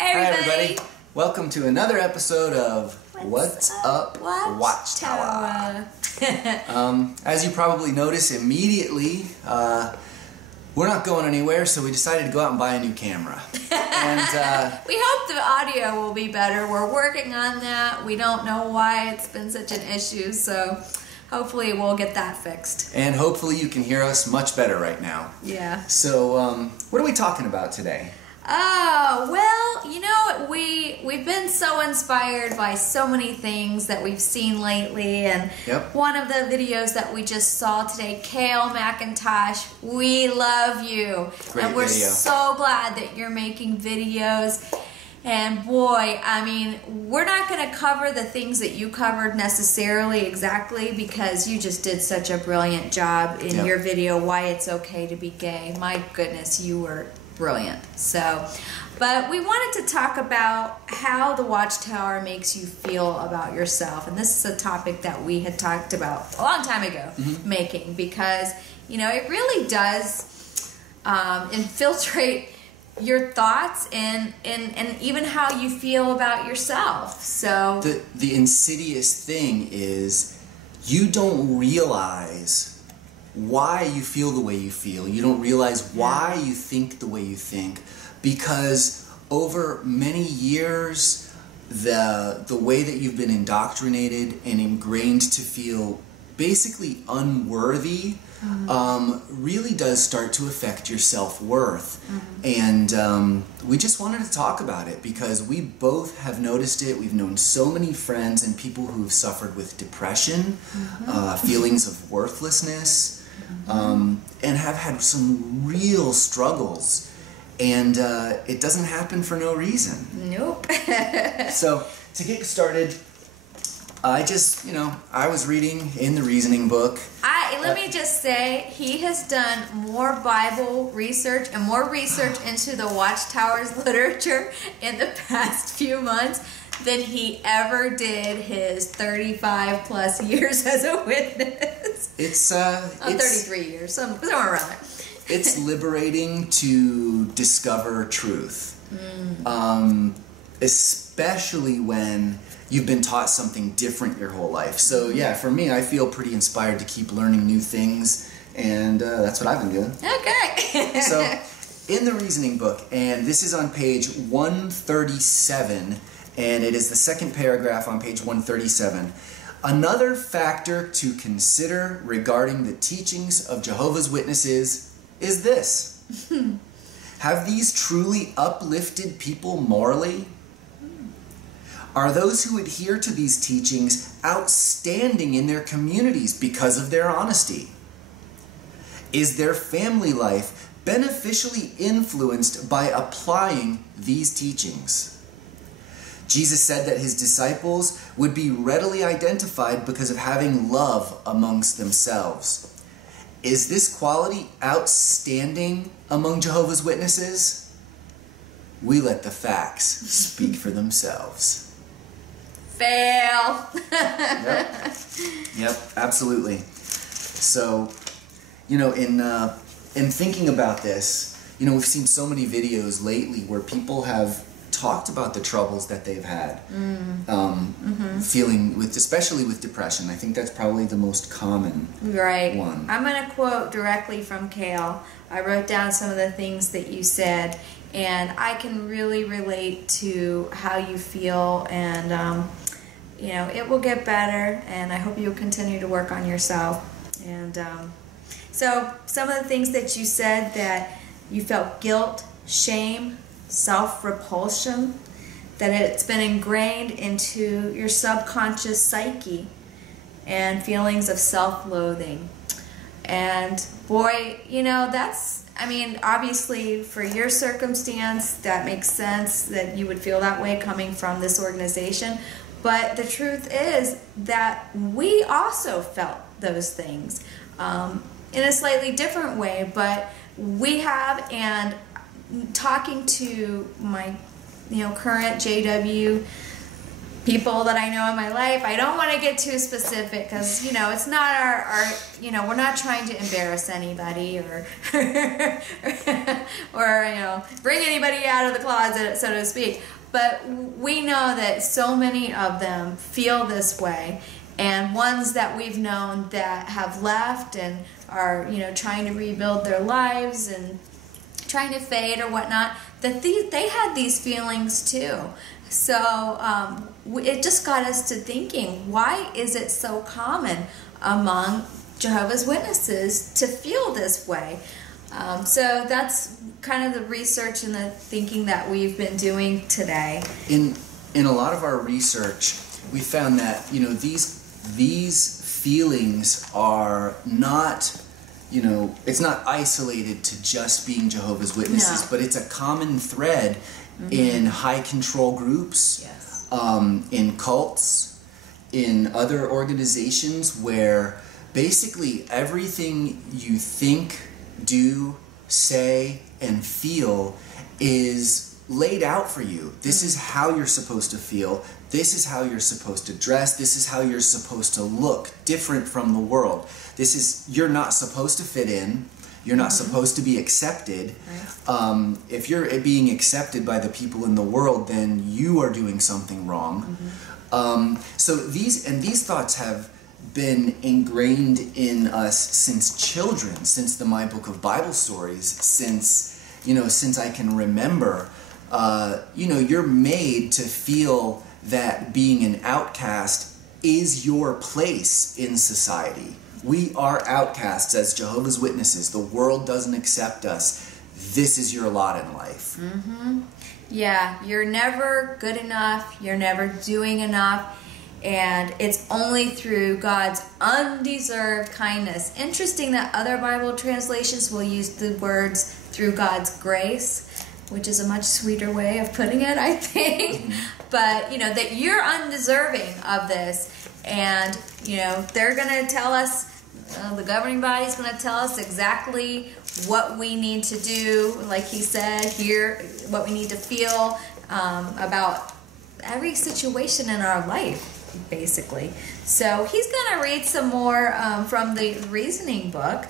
Hi everybody. Welcome to another episode of What's Up Watchtower. As you probably notice immediately, we're not going anywhere, so we decided to go out and buy a new camera. And we hope the audio will be better. We're working on that. We don't know why it's been such an issue, so hopefully we'll get that fixed. And hopefully you can hear us much better right now. Yeah. So, what are we talking about today? Oh, well, you know, we've been so inspired by so many things that we've seen lately, and one of the videos that we just saw today, Kale McIntosh, we love you. Great and we're video. so glad that you're making videos. And boy, I mean, we're not going to cover the things that you covered necessarily exactly because you just did such a brilliant job in your video, Why It's Okay to Be Gay. My goodness, you were brilliant. So, but we wanted to talk about how the Watchtower makes you feel about yourself. And this is a topic that we had talked about a long time ago, making, because, you know, it really does infiltrate your thoughts and even how you feel about yourself. So the insidious thing is you don't realize why you feel the way you feel. You don't realize why you think the way you think, because over many years the way that you've been indoctrinated and ingrained to feel basically unworthy really does start to affect your self-worth. And we just wanted to talk about it because we both have noticed it. We've known so many friends and people who've suffered with depression, feelings of worthlessness, and have had some real struggles. And it doesn't happen for no reason. Nope. So to get started, I just, I was reading in the reasoning book. Let me just say, he has done more Bible research and more research into the Watchtower's literature in the past few months than he ever did his 35 plus years as a witness. It's 33 years, somewhere around there. It's liberating to discover truth, especially when you've been taught something different your whole life. So yeah, for me, I feel pretty inspired to keep learning new things, and that's what I've been doing. Okay. So in the reasoning book, and this is on page 137, and it is the second paragraph on page 137. Another factor to consider regarding the teachings of Jehovah's Witnesses is this. Have these truly uplifted people morally? Are those who adhere to these teachings outstanding in their communities because of their honesty? Is their family life beneficially influenced by applying these teachings? Jesus said that his disciples would be readily identified because of having love amongst themselves. Is this quality outstanding among Jehovah's Witnesses? We let the facts speak for themselves. Fail. Yep, absolutely. So, in thinking about this, we've seen so many videos lately where people have talked about the troubles that they've had, feeling especially with depression. I think that's probably the most common one. I'm going to quote directly from Kale. I wrote down some of the things that you said, and I can really relate to how you feel, and it will get better, and I hope you'll continue to work on yourself. And so some of the things that you said, that you felt guilt, shame, self-repulsion, that it's been ingrained into your subconscious psyche, and feelings of self-loathing. And boy, obviously for your circumstance, that makes sense that you would feel that way coming from this organization. But the truth is that we also felt those things in a slightly different way, but we have. And talking to my current JW, people that I know in my life. I don't want to get too specific because, you know, it's not our you know, we're not trying to embarrass anybody or, or, you know, bring anybody out of the closet, so to speak. But we know that so many of them feel this way, and ones that we've known that have left and are, you know, trying to rebuild their lives and trying to fade or whatnot, that they had these feelings too. So it just got us to thinking, why is it so common among Jehovah's Witnesses to feel this way? So that's kind of the research and the thinking that we've been doing today. In a lot of our research, we found that, you know, these feelings are not, you know, it's not isolated to just being Jehovah's Witnesses, but it's a common thread in high control groups, in cults, in other organizations where basically everything you think, do, say, and feel is laid out for you. This is how you're supposed to feel. This is how you're supposed to dress. This is how you're supposed to look different from the world. This is, you're not supposed to fit in. You're not supposed to be accepted. Right. If you're being accepted by the people in the world, then you are doing something wrong. So these thoughts have been ingrained in us since children, since the My Book of Bible Stories, since I can remember. You know, you're made to feel that being an outcast is your place in society. We are outcasts as Jehovah's Witnesses. The world doesn't accept us. This is your lot in life. Yeah, you're never good enough. You're never doing enough. And it's only through God's undeserved kindness. Interesting that other Bible translations will use the words through God's grace, which is a much sweeter way of putting it, I think. But, you know, that you're undeserving of this. And, you know, they're going to tell us, the governing body is going to tell us exactly what we need to do, like he said here, what we need to feel about every situation in our life, basically. So he's going to read some more from the reasoning book,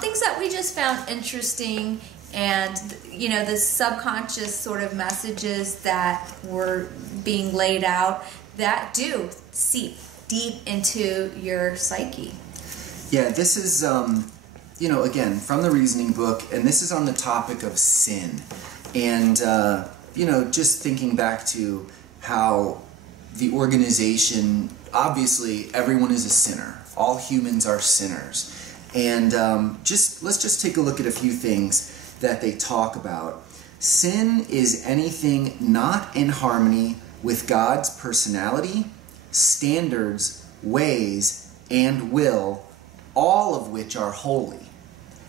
things that we just found interesting, and, you know, the subconscious sort of messages that were being laid out that do seep deep into your psyche. Yeah, this is, you know, again, from the reasoning book, and this is on the topic of sin. And, you know, just thinking back to how the organization, obviously everyone is a sinner. All humans are sinners. And let's just take a look at a few things that they talk about. Sin is anything not in harmony with God's personality, standards, ways, and will, all of which are holy.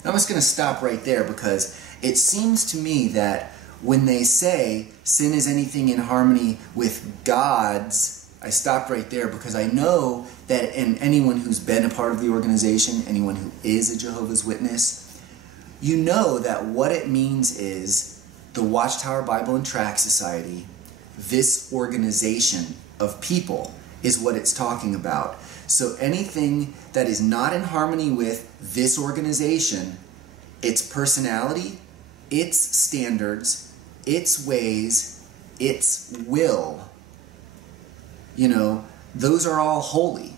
I'm just going to stop right there because it seems to me that when they say sin is anything in harmony with God's, I stopped right there because I know that anyone who's been a part of the organization, anyone who is a Jehovah's Witness, you know that what it means is the Watchtower Bible and Tract Society, this organization of people, is what it's talking about. So anything that is not in harmony with this organization, its personality, its standards, its ways, its will, you know, those are all holy.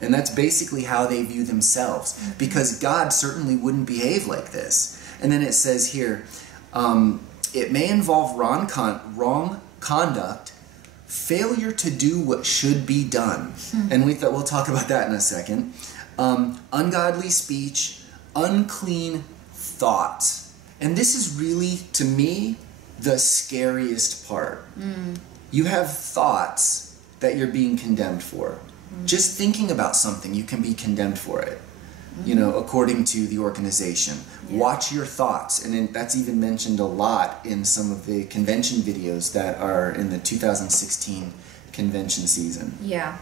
And that's basically how they view themselves, because God certainly wouldn't behave like this. And then it says here, it may involve wrong conduct, failure to do what should be done. And we'll talk about that in a second. Ungodly speech, unclean thoughts. And this is really, to me, the scariest part. You have thoughts that you're being condemned for. Just thinking about something, you can be condemned for it, you know, according to the organization. Watch your thoughts, and that's even mentioned a lot in some of the convention videos that are in the 2016 convention season. Yeah.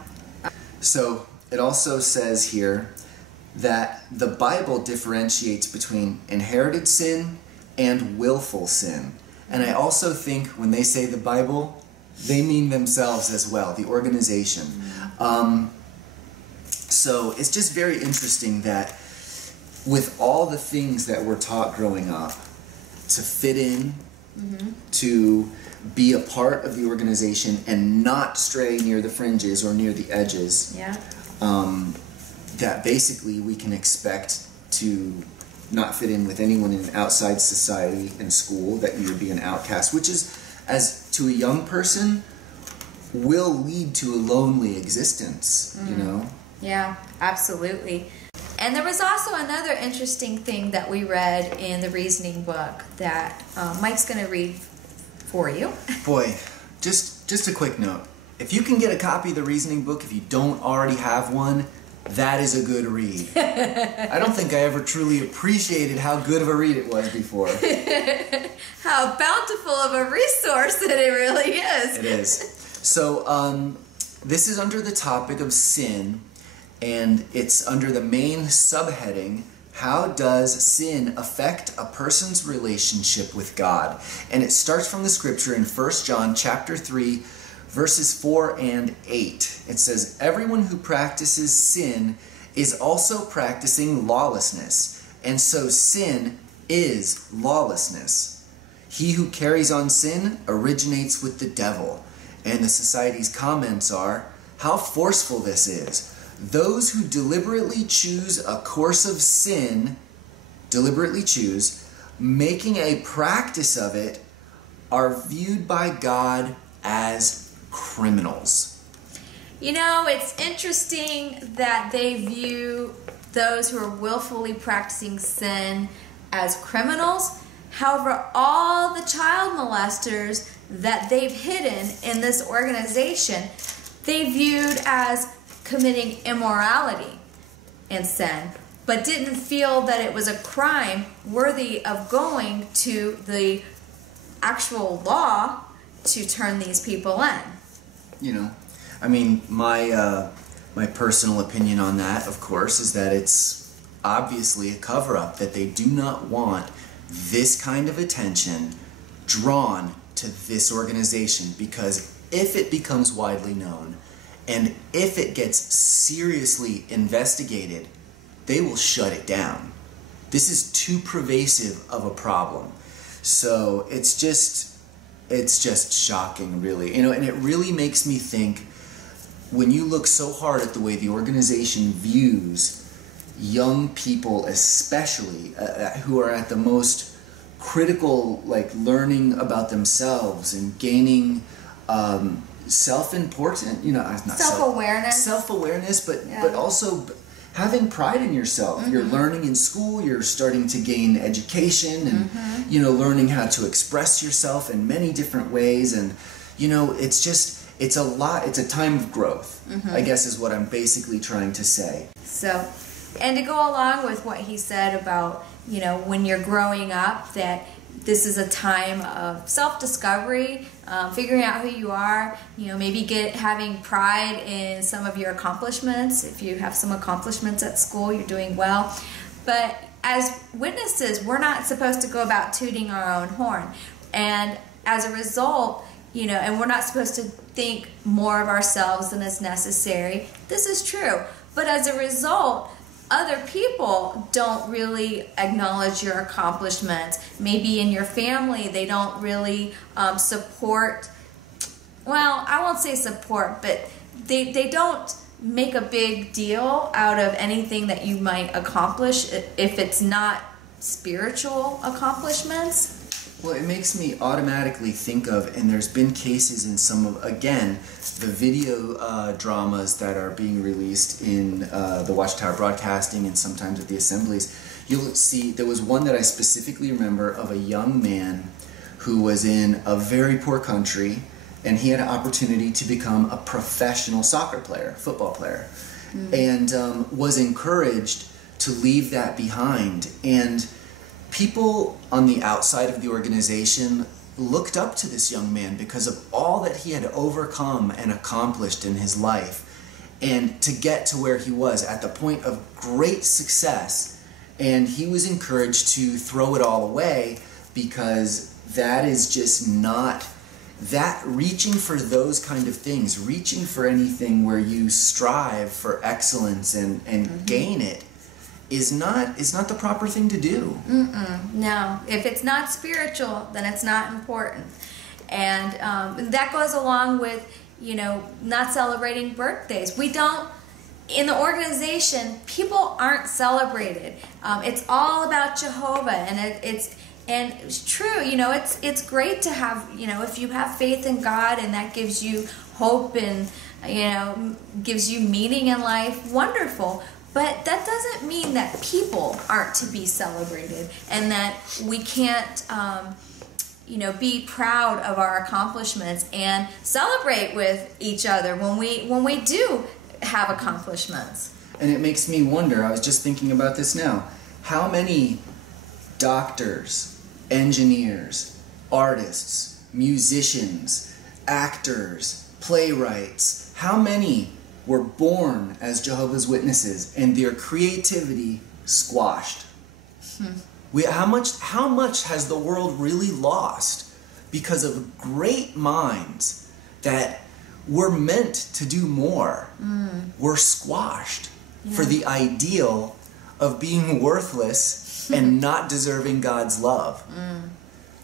So it also says here that the Bible differentiates between inherited sin and willful sin. And I also think when they say the Bible, They mean themselves as well, the organization. So it's just very interesting that with all the things that we're taught growing up, to fit in, to be a part of the organization and not stray near the fringes or near the edges, that basically we can expect to not fit in with anyone in outside society and school, that you would be an outcast, which is, as to a young person, will lead to a lonely existence, you know? Yeah, absolutely. And there was also another interesting thing that we read in the reasoning book that Mike's going to read for you. Boy, just a quick note. If you can get a copy of the reasoning book, if you don't already have one, that is a good read. I don't think I ever truly appreciated how good of a read it was before. How bountiful of a resource that it really is. It is. So this is under the topic of sin, and it's under the main subheading, how does sin affect a person's relationship with God? And it starts from the scripture in 1 John chapter 3, verses 4 and 8. It says, everyone who practices sin is also practicing lawlessness, and so sin is lawlessness. He who carries on sin originates with the devil. And the society's comments are, how forceful this is. Those who deliberately choose a course of sin, making a practice of it, are viewed by God as criminals. You know, it's interesting that they view those who are willfully practicing sin as criminals. However, all the child molesters that they've hidden in this organization, they viewed as committing immorality and sin, but didn't feel that it was a crime worthy of going to the actual law to turn these people in. You know, I mean, my personal opinion on that, of course, is that it's obviously a cover-up, that they do not want this kind of attention drawn to this organization, because if it becomes widely known and if it gets seriously investigated, they will shut it down. This is too pervasive of a problem. So it's just shocking, really. You know, and it really makes me think, when you look so hard at the way the organization views young people, especially who are at the most critical, like learning about themselves and gaining self-important, you know, not self-awareness, but also having pride in yourself. You're learning in school, you're starting to gain education, and you know, learning how to express yourself in many different ways, and you know, it's a lot. It's a time of growth, I guess, is what I'm basically trying to say. So, and to go along with what he said about, you know, when you're growing up, that this is a time of self-discovery, figuring out who you are, you know, maybe having pride in some of your accomplishments. If you have some accomplishments at school, you're doing well. But as witnesses, we're not supposed to go about tooting our own horn. And as a result, you know, and we're not supposed to think more of ourselves than is necessary. This is true. But as a result, other people don't really acknowledge your accomplishments. Maybe in your family, they don't really support, well, I won't say support, but they don't make a big deal out of anything that you might accomplish if it's not spiritual accomplishments. Well, it makes me automatically think of, and there's been cases in some of, again, the video dramas that are being released in the Watchtower broadcasting and sometimes at the assemblies. You'll see, there was one that I specifically remember of a young man who was in a very poor country, and he had an opportunity to become a professional soccer player, football player, and was encouraged to leave that behind. And people on the outside of the organization looked up to this young man because of all that he had overcome and accomplished in his life, and to get to where he was at the point of great success. And he was encouraged to throw it all away because that is just not that reaching for those kind of things, reaching for anything where you strive for excellence and gain it, is not the proper thing to do. No, if it's not spiritual, then it's not important. And that goes along with, not celebrating birthdays. We don't, in the organization, people aren't celebrated. It's all about Jehovah, and it's true. It's great to have, if you have faith in God and that gives you hope and gives you meaning in life, wonderful. But that doesn't mean that people aren't to be celebrated, and that we can't be proud of our accomplishments and celebrate with each other when we do have accomplishments. And it makes me wonder, I was just thinking about this now, how many doctors, engineers, artists, musicians, actors, playwrights, how many were born as Jehovah's Witnesses and their creativity squashed? How much has the world really lost because of great minds that were meant to do more, were squashed for the ideal of being worthless and not deserving God's love?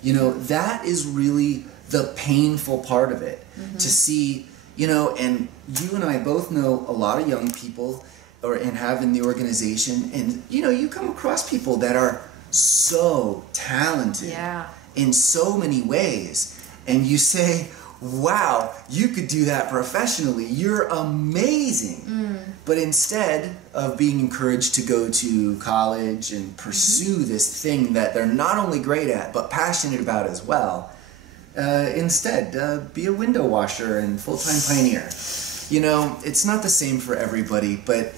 That is really the painful part of it. To see, and you and I both know a lot of young people and have in the organization, and you come across people that are so talented in so many ways, and you say, wow, you could do that professionally, you're amazing. But instead of being encouraged to go to college and pursue this thing that they're not only great at but passionate about as well, instead be a window washer and full-time pioneer. It's not the same for everybody, but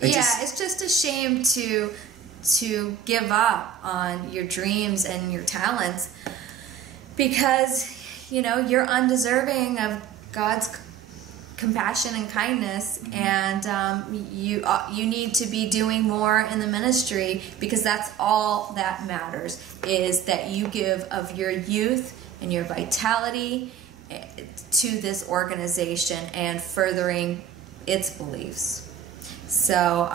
it's just a shame to give up on your dreams and your talents because you're undeserving of God's compassion and kindness, and you need to be doing more in the ministry, because that's all that matters, is that you give of your youth and your vitality to this organization and furthering its beliefs. So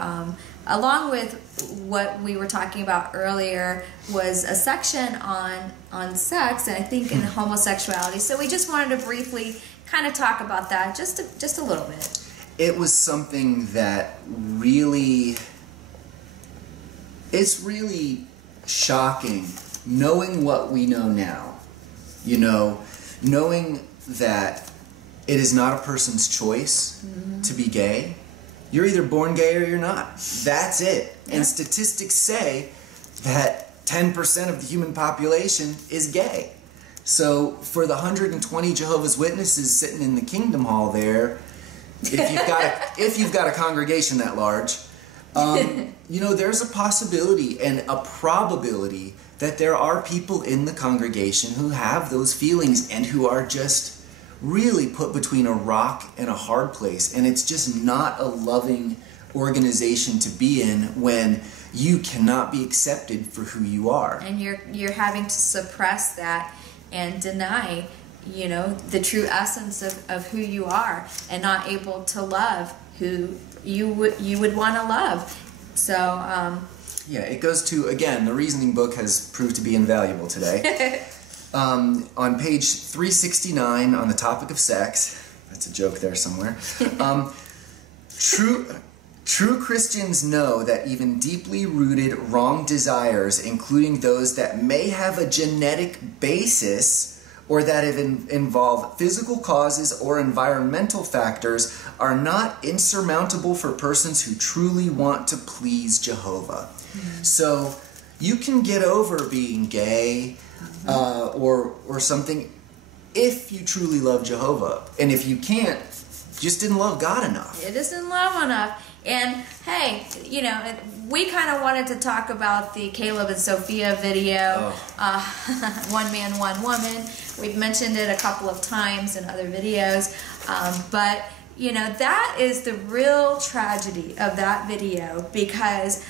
along with what we were talking about earlier was a section on sex, and I think in homosexuality. So we just wanted to briefly kind of talk about that just a little bit. It was something that it's really shocking knowing what we know now. Knowing that it is not a person's choice to be gay. You're either born gay or you're not. That's it. And statistics say that 10% of the human population is gay. So for the 120 Jehovah's Witnesses sitting in the Kingdom Hall there, if you've got a congregation that large, there's a possibility and a probability that there are people in the congregation who have those feelings and who are just really put between a rock and a hard place. And it's just not a loving organization to be in when you cannot be accepted for who you are. And you're having to suppress that and deny, the true essence of who you are, and not able to love who you would want to love. So it goes to, again, the reasoning book has proved to be invaluable today. On page 369, on the topic of sex, that's a joke there somewhere, true Christians know that even deeply rooted wrong desires, including those that may have a genetic basis or that involve physical causes or environmental factors, are not insurmountable for persons who truly want to please Jehovah. So you can get over being gay, or something, if you truly love Jehovah. And if you can't, you just didn't love God enough. You just didn't love enough. And hey, we kind of wanted to talk about the Caleb and Sophia video, One Man, One Woman. We've mentioned it a couple of times in other videos, but that is the real tragedy of that video, because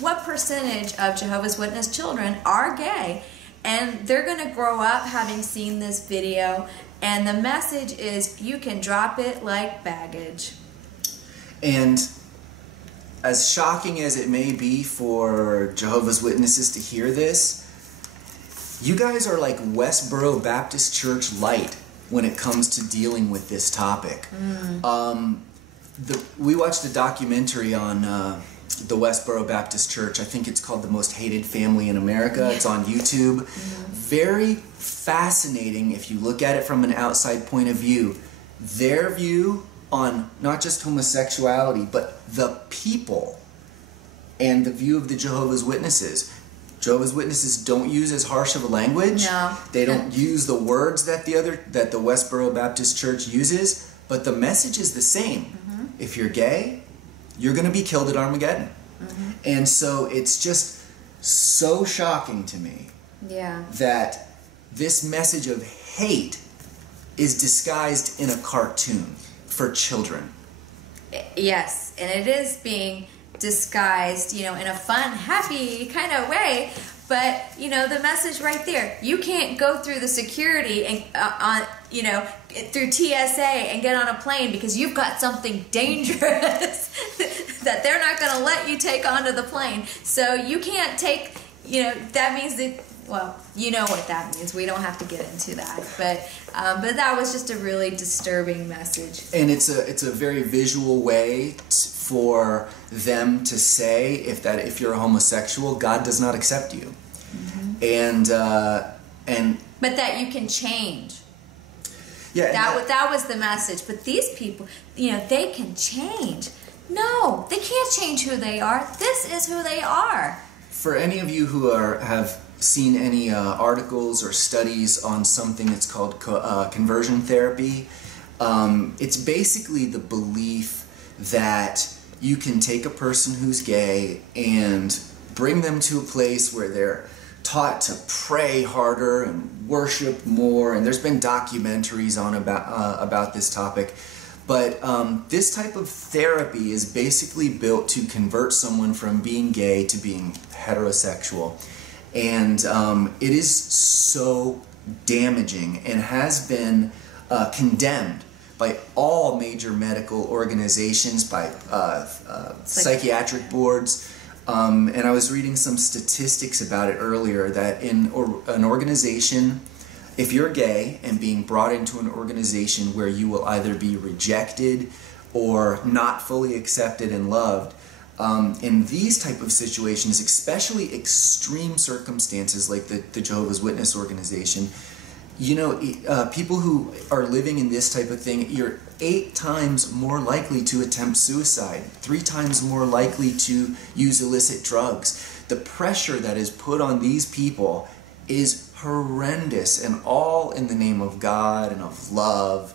what percentage of Jehovah's Witness children are gay? And they're going to grow up having seen this video, and the message is you can drop it like baggage. And as shocking as it may be for Jehovah's Witnesses to hear this, you guys are like Westboro Baptist Church light when it comes to dealing with this topic. We watched a documentary on the Westboro Baptist Church. I think it's called The Most Hated Family in America. Yeah. It's on YouTube. Very fascinating if you look at it from an outside point of view. Their view on not just homosexuality, but the people, and the view of the Jehovah's Witnesses. Jehovah's Witnesses don't use as harsh of a language. No. They don't use the words that the Westboro Baptist Church uses, but the message is the same. If you're gay, you're going to be killed at Armageddon. And so it's just so shocking to me that this message of hate is disguised in a cartoon for children. Yes, and it is being disguised, in a fun, happy kind of way. But, the message right there, you can't go through the security and through TSA and get on a plane because you've got something dangerous that they're not going to let you take onto the plane. So you can't take, that means that, well, you know what that means. We don't have to get into that. But that was just a really disturbing message. And it's a very visual way for them to say if you're a homosexual, God does not accept you. And but that you can change. Yeah, that was the message. But these people, they can change. No, they can't change who they are. This is who they are. For any of you who have seen any articles or studies on something that's called conversion therapy, it's basically the belief that you can take a person who's gay and bring them to a place where they're taught to pray harder and worship more, and there's been documentaries on about this topic. But this type of therapy is basically built to convert someone from being gay to being heterosexual. And it is so damaging and has been condemned by all major medical organizations, by psychiatric boards. And I was reading some statistics about it earlier, that in an organization, if you're gay and being brought into an organization where you will either be rejected or not fully accepted and loved, in these type of situations, especially extreme circumstances like the Jehovah's Witness organization, people who are living in this type of thing, you're 8 times more likely to attempt suicide, 3 times more likely to use illicit drugs. The pressure that is put on these people is horrendous, and all in the name of God and of love,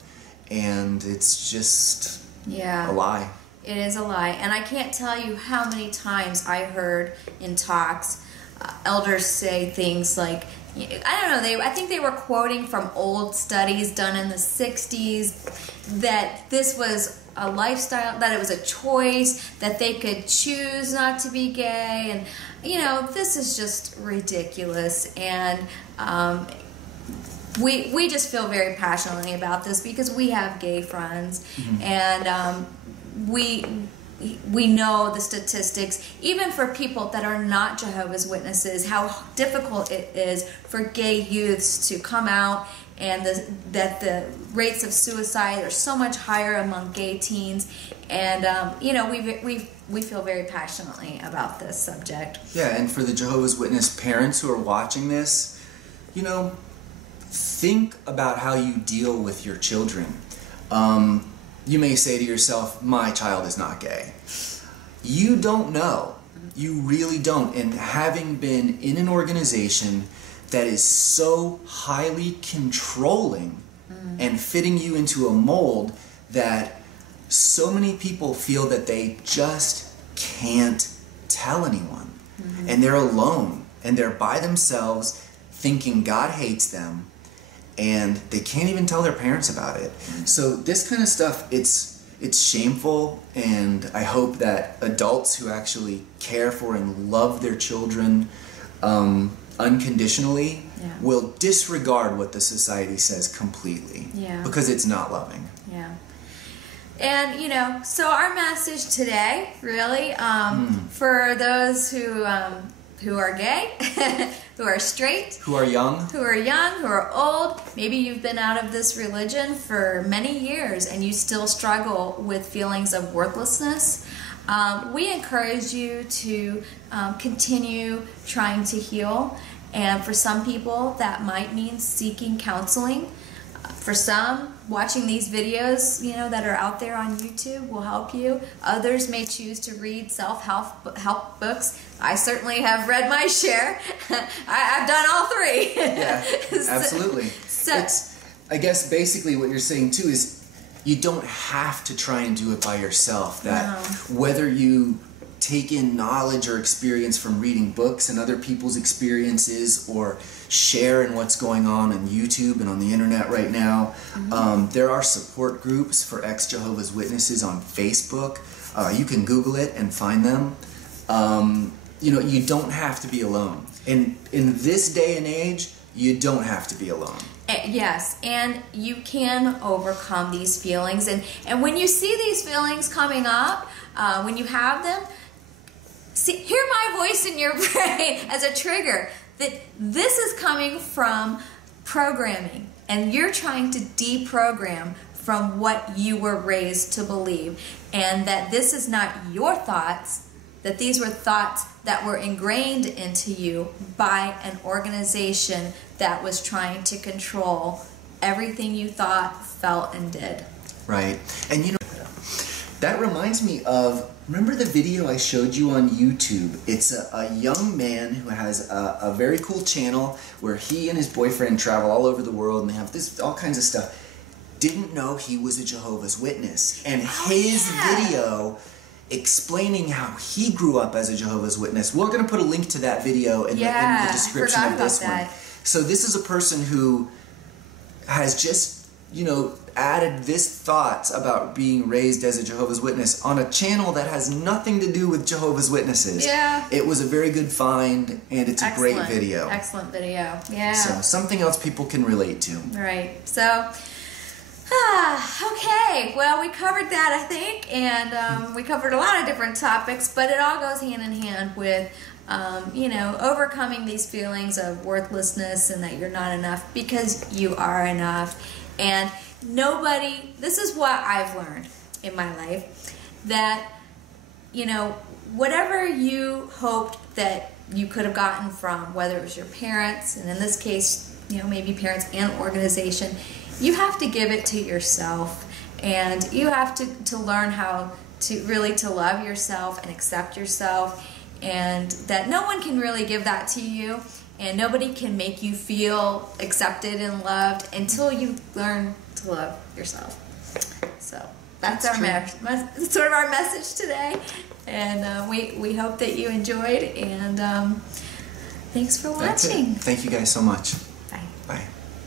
and it's just a lie. It is a lie, and I can't tell you how many times I heard in talks elders say things like, I don't know, I think they were quoting from old studies done in the 60s, that this was a lifestyle, that it was a choice, that they could choose not to be gay, and this is just ridiculous. And we just feel very passionately about this because we have gay friends, and we know the statistics, even for people that are not Jehovah's Witnesses, how difficult it is for gay youths to come out, and that the rates of suicide are so much higher among gay teens. And we feel very passionately about this subject. Yeah, and for the Jehovah's Witness parents who are watching this, think about how you deal with your children. You may say to yourself, my child is not gay. You don't know. You really don't. And having been in an organization that is so highly controlling and fitting you into a mold that so many people feel that they just can't tell anyone. And they're alone. And they're by themselves thinking God hates them. And they can't even tell their parents about it. So this kind of stuff, it's shameful, and I hope that adults who actually care for and love their children unconditionally will disregard what the society says completely because it's not loving. Yeah. And, you know, so our message today, really, for those who are gay, who are straight, who are young, who are old, maybe you've been out of this religion for many years and you still struggle with feelings of worthlessness, we encourage you to continue trying to heal. And for some people, that might mean seeking counseling. For some, watching these videos, you know, that are out there on YouTube will help you. Others may choose to read self-help books. I certainly have read my share. I've done all three. Yeah, absolutely. I guess basically what you're saying too is you don't have to try and do it by yourself. That whether you take in knowledge or experience from reading books and other people's experiences, or share in what's going on YouTube and on the internet right now. There are support groups for ex-Jehovah's Witnesses on Facebook. You can Google it and find them. You know, you don't have to be alone. In this day and age, you don't have to be alone. Yes, and you can overcome these feelings. And when you see these feelings coming up, when you have them, hear my voice in your brain as a trigger that this is coming from programming, and you're trying to deprogram from what you were raised to believe, and that this is not your thoughts, that these were thoughts that were ingrained into you by an organization that was trying to control everything you thought, felt, and did. Right. And you know, that reminds me of, remember the video I showed you on YouTube? It's a young man who has a very cool channel where he and his boyfriend travel all over the world, and they have all kinds of stuff. Didn't know he was a Jehovah's Witness. And his video explaining how he grew up as a Jehovah's Witness. We're going to put a link to that video in the description of this one. So this is a person who has just, you know, added this thoughts about being raised as a Jehovah's Witness on a channel that has nothing to do with Jehovah's Witnesses. Yeah. It was a very good find, and it's a great video. Excellent video. Yeah. So something else people can relate to. Right. So, okay. Well, we covered that, I think, and we covered a lot of different topics, but it all goes hand in hand with you know, overcoming these feelings of worthlessness and that you're not enough, because you are enough. And nobody, this is what I've learned in my life, that, you know, whatever you hoped that you could have gotten from, whether it was your parents, and in this case, you know, maybe parents and organization, you have to give it to yourself, and you have to learn how to really to love yourself and accept yourself, and that no one can really give that to you, and nobody can make you feel accepted and loved until you learn to love yourself. So that's our sort of our message today, and we hope that you enjoyed, and thanks for watching. Thank you guys so much.